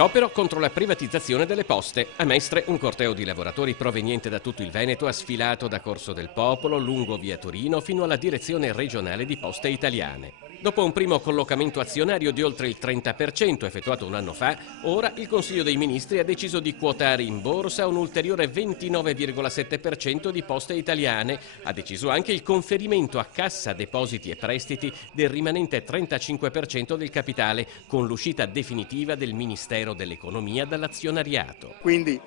Sciopero contro la privatizzazione delle poste. A Mestre un corteo di lavoratori proveniente da tutto il Veneto ha sfilato da Corso del Popolo, lungo via Torino, fino alla direzione regionale di Poste Italiane. Dopo un primo collocamento azionario di oltre il 30% effettuato un anno fa, ora il Consiglio dei Ministri ha deciso di quotare in borsa un ulteriore 29,7% di Poste Italiane. Ha deciso anche il conferimento a Cassa Depositi e Prestiti del rimanente 35% del capitale, con l'uscita definitiva del Ministero dell'Economia dall'azionariato. Quindi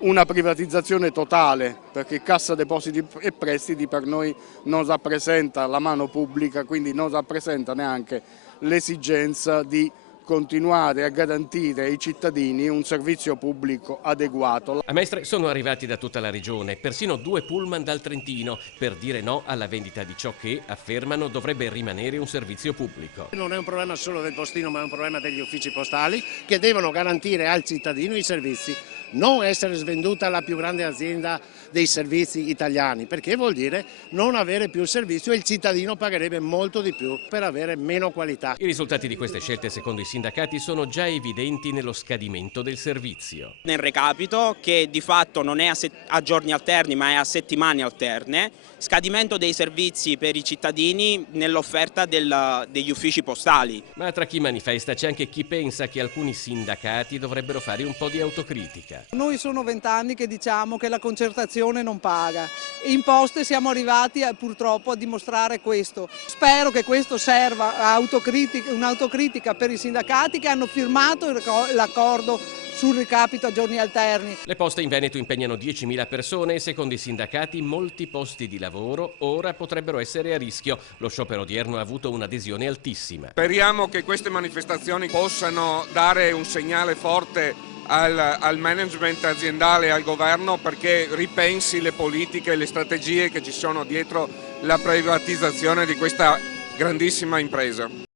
una privatizzazione totale, perché Cassa Depositi e Prestiti per noi non rappresenta la mano pubblica, quindi non rappresenta neanche l'esigenza di continuare a garantire ai cittadini un servizio pubblico adeguato. A Mestre sono arrivati da tutta la regione, persino 2 pullman dal Trentino, per dire no alla vendita di ciò che, affermano, dovrebbe rimanere un servizio pubblico. Non è un problema solo del postino, ma è un problema degli uffici postali che devono garantire al cittadino i servizi, non essere svenduta la più grande azienda dei servizi italiani, perché vuol dire non avere più il servizio e il cittadino pagherebbe molto di più per avere meno qualità. I risultati di queste scelte, secondo i sindacati, sono già evidenti nello scadimento del servizio. Nel recapito, che di fatto non è a giorni alterni ma è a settimane alterne, scadimento dei servizi per i cittadini nell'offerta degli uffici postali. Ma tra chi manifesta c'è anche chi pensa che alcuni sindacati dovrebbero fare un po' di autocritica. Noi sono 20 anni che diciamo che la concertazione non paga. In Poste siamo arrivati purtroppo a dimostrare questo. Spero che questo serva a un'autocritica per i sindacati che hanno firmato l'accordo sul ricapito a giorni alterni. Le poste in Veneto impegnano 10.000 persone e secondo i sindacati molti posti di lavoro ora potrebbero essere a rischio. Lo sciopero odierno ha avuto un'adesione altissima. Speriamo che queste manifestazioni possano dare un segnale forte al management aziendale e al governo perché ripensi le politiche e le strategie che ci sono dietro la privatizzazione di questa grandissima impresa.